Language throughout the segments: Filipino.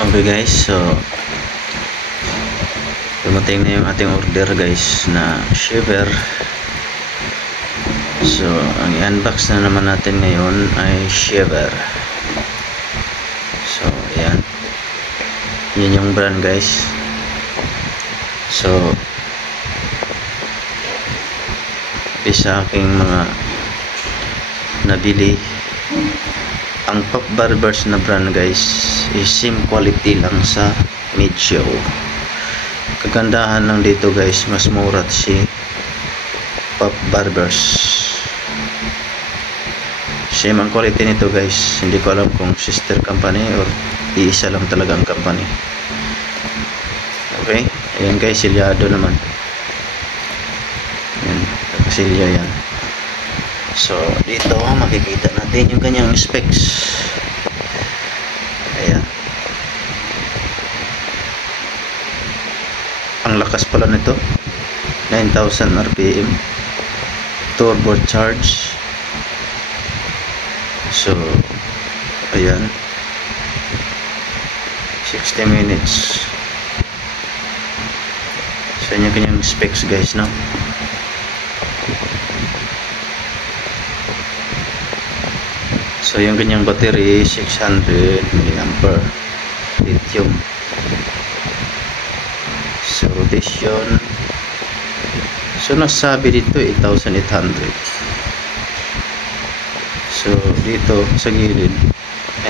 Okay guys, so dumating na yung ating order guys na shaver. So ang i-unbox na naman natin ngayon ay shaver. So ayan, yun yung brand guys. So isa aking mga nabili. Ang Pop Barbers na brand guys is same quality lang sa Medyo. Kagandahan lang dito guys, mas mura si Pop Barbers. Same ang quality nito guys. Hindi ko alam kung sister company or iisa lang talaga ang company. Okay, ayan guys, silyado naman. Ayan, nakasilya yan. So dito makikita natin yung kanyang specs. Ayan, ang lakas pala nito, 9,000 rpm, turbo charge. So ayan, 60 minutes. So yun yung kanyang specs guys, no? So yung kanyang battery 600 mAh lithium. So rotation, so nasabi dito 8,800. So dito sa gilid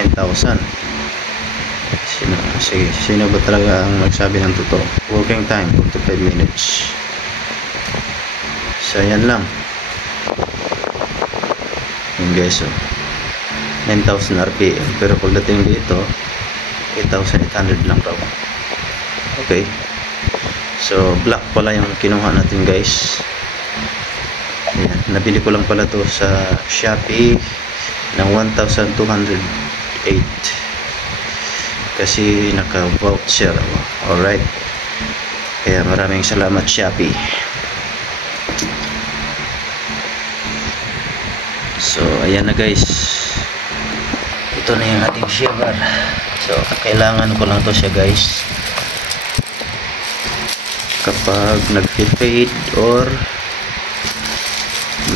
9,000. Sino ba talaga ang magsabi ng totoo? Working time 45 minutes. So yan lang yung guys, 9,000 rpm, pero pagdating dito 8,800 lang raw. Okay, so black pala yung kinuha natin guys. Ayan, nabili ko lang pala to sa Shopee ng 1,208 kasi naka voucher. Alright, kaya maraming salamat Shopee. So ayan na guys, ito na yung ating shaver. So kailangan ko lang to siya guys kapag nag-fade or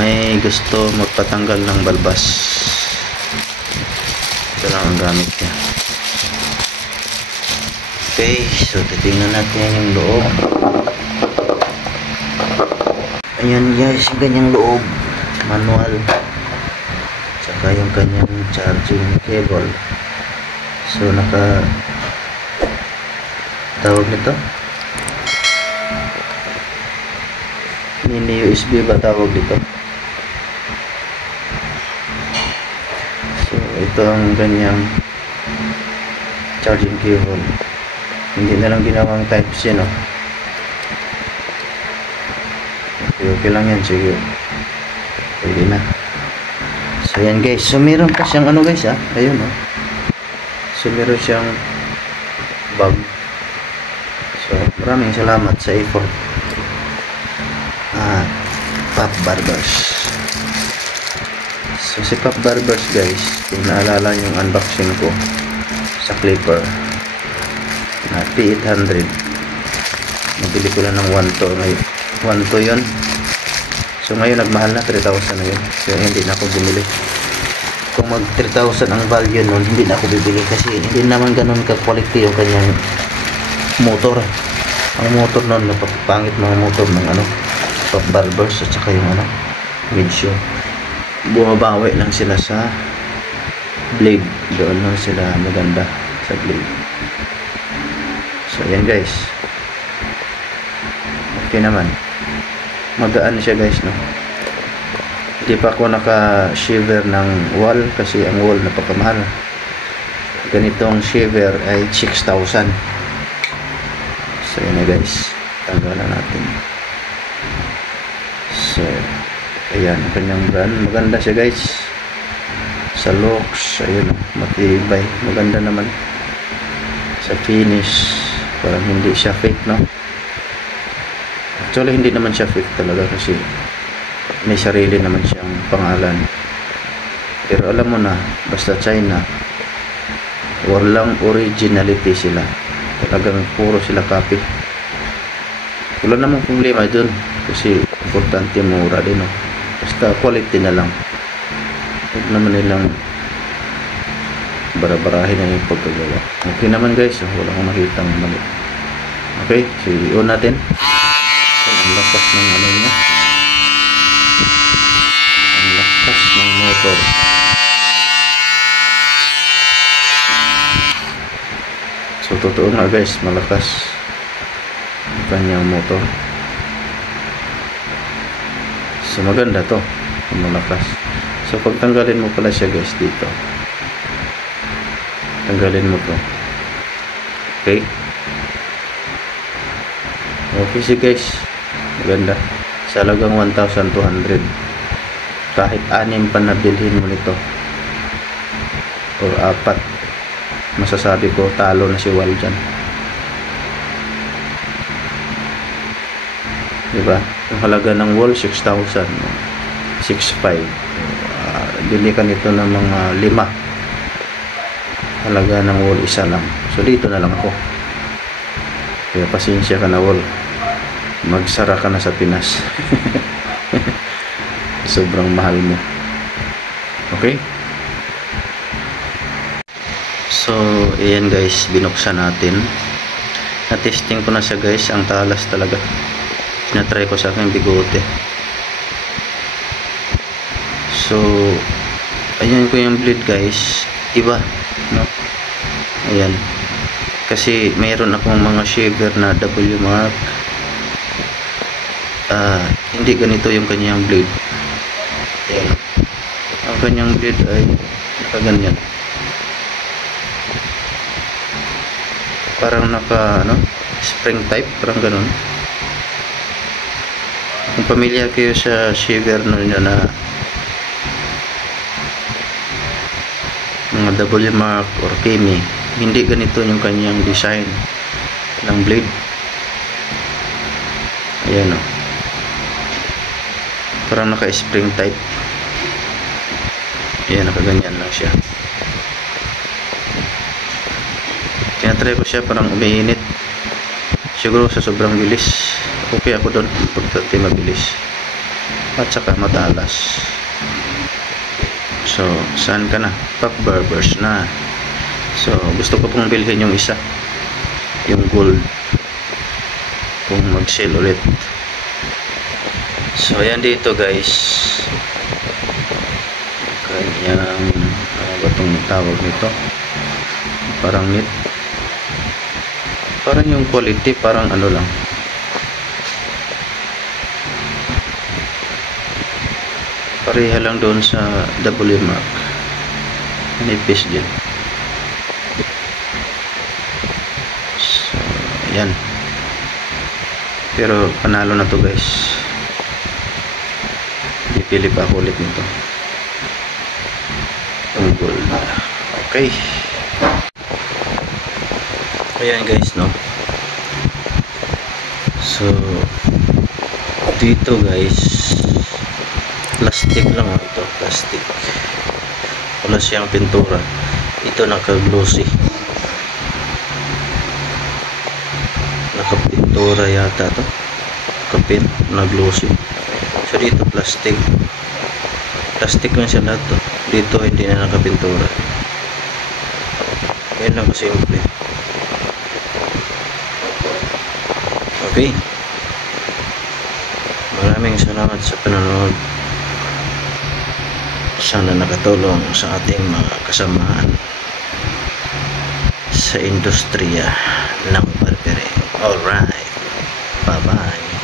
may gusto magpatanggal ng balbas. Ito lang ang gamit niya. Okay, so titingnan natin yung loob. Ayan guys, yung ganyang loob, manual, tsaka yung kanyang charging cable. So naka tawag nito mini USB ba tawag dito. So ito ang kanyang charging cable. Hindi na lang ginawang type C, no? Okay lang yan, sige, pwede na. So yan guys, so meron pa siyang ano guys, ayun, so meron siyang bag. So maraming salamat sa effort Pop Barbers. So si Pop Barbers guys, kung naalala yung unboxing ko sa clipper na P800, nabili ko na ng 1 to yun. So ngayon nagmahal na, 3,000 na yun. So hindi na ako bumili. Kung mag 3,000 ang value nun, hindi na ako bibili kasi hindi naman ganun ka-quality yung kanyang motor. Ang motor nun, napapangit mga motor ng Pop Barbers at saka yung Medyo. Bumabawi lang sila sa blade. Doon lang sila maganda sa blade. So yan guys, okay naman, magaan siya guys, no? Hindi pa ako naka-shaver ng wall kasi ang wall napakamahal. Ganitong shaver ay 6,000. So yan na guys, tanggalan natin. So ayan ang kanyang brand, maganda siya guys sa looks. Ayun, matibay, maganda naman sa finish. Parang hindi siya fake, no? Actually hindi naman siya fake talaga kasi may sarili naman siyang pangalan. Pero alam mo na, basta China, walang originality sila, talagang puro sila copy. Wala namang problema dun kasi importante mura din, no? Basta quality na lang, huwag naman nilang barabarahin na yung pagkagawa. Okay naman guys, wala akong nakitang mali. Okay, so i-on natin. So, ang lakas ng ano niya, ang lakas ng motor. So totoo nga guys, malakas ang kanyang motor. So maganda to, malakas. So pag tanggalin mo pala siya guys dito, tanggalin mo to. Okay, okay siya guys, maganda. Sa halagang 1,200, kahit 6 pa na bilhin mo nito or 4, masasabi ko talo na si Wal dyan, diba? Yung halaga ng Wal 6,000, 6,500, bili ka nito ng mga 5. Halaga ng Wal isa lang. So dito na lang ako, kaya pasensya ka na Wal, magsara ka na sa Pinas. Sobrang mahal mo. Okay, so ayan guys, binuksan natin, na-testing ko na siya guys. Ang talas talaga, na-try ko sa aking bigote. So ayan ko yung blade guys, iba, no? Ayan, kasi mayroon akong mga shaver na W mark, hindi ganito yung kanyang blade. Ayan, ang kanyang blade ay nakaganyan, parang naka spring type, parang ganun. Kung pamilyar kayo sa shaver na mga W mark or Kemi, hindi ganito yung kanyang design ng blade. Ayan, parang naka spring type. Ayan, nakaganyan lang siya. Tinatry ko siya, parang umiinit siguro sa sobrang bilis. Okay ako doon pagkati mabilis at saka matalas. So saan ka na? Pack barbers na. So gusto ko pong bilhin yung isa, yung gold, kung mag-sale ulit. So ayan dito guys, kanyang ba itong tawag nito, parang knit, parang yung quality parang ano lang, pareha lang doon sa W mark, nipis din. So ayan, pero panalo na to guys, pipili pa ako ulit nito, yung gold. Okay, ayan guys, no? So dito guys, plastic lang ito, plastic, wala siyang pintura. Ito naka-glossy, naka-pintura yata to, kapin na glossy. So dito plastic, plastic lang siya lahat to. Dito hindi na nakapintura. Yan lang kasimple. Okay, maraming salamat sa panonood. Sana nakatulong sa ating mga kasamahan sa industriya ng barbering. Alright, bye bye.